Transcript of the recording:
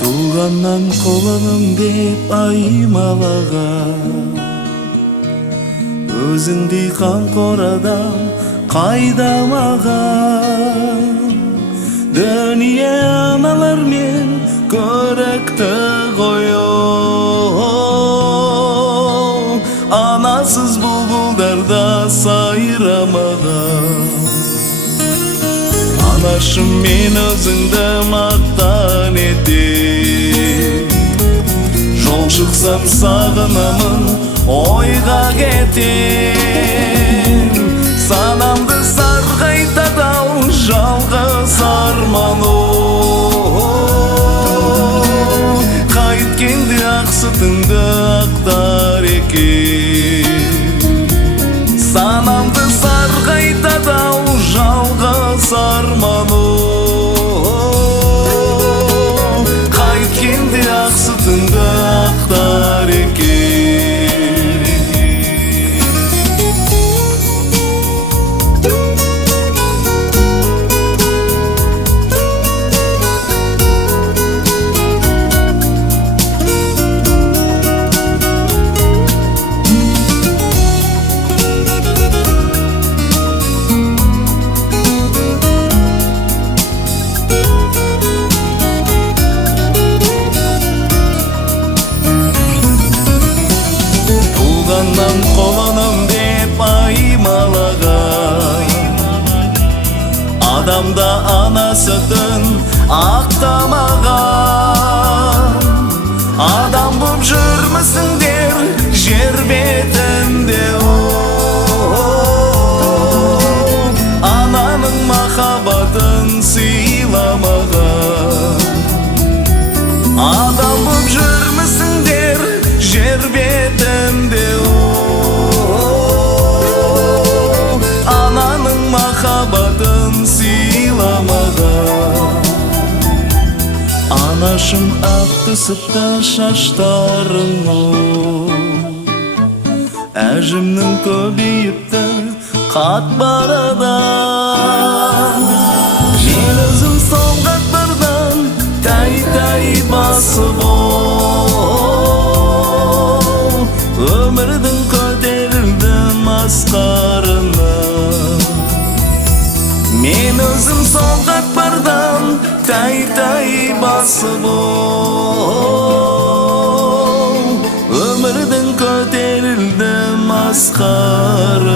Туганнан колоным деп аймалаған, өзіңдей қамқор адам қайда маған. Дүние аналар мен көрікті қойо, анасыз бұлбұлдарда сайрамаған. Анашым, мен өзіңді мақтан етем, жол шықсам сағынамын, ойға кетем. Санамды сарғайтады-ау жалғыз арману, қайткенде ақ сүтіңді ақтар екен. Санамды сарғайтады-ау жалғыз арману, қайткенде ақ сүтіңді ақтар екен. Туғаннан қолыным деп аймалаған, адамда ана сүтін ақтамаған. Адам боп жүрмісіңдер жер бетінде, ананың махаббатын сыйламаған. Адам боп жүрмісіңдер жер бетінде, ананың махаббатын сыйламаған. Анашым, ақ түсіпті шаштарың, әжімнің көбейіпті қат барада. Мен өзім сол қатпардан тай-тай басып өмірдің көтерілдім асқарына. Мен өзім сол қатпардан тай-тай басып өмірдің көтерілдім асқарына.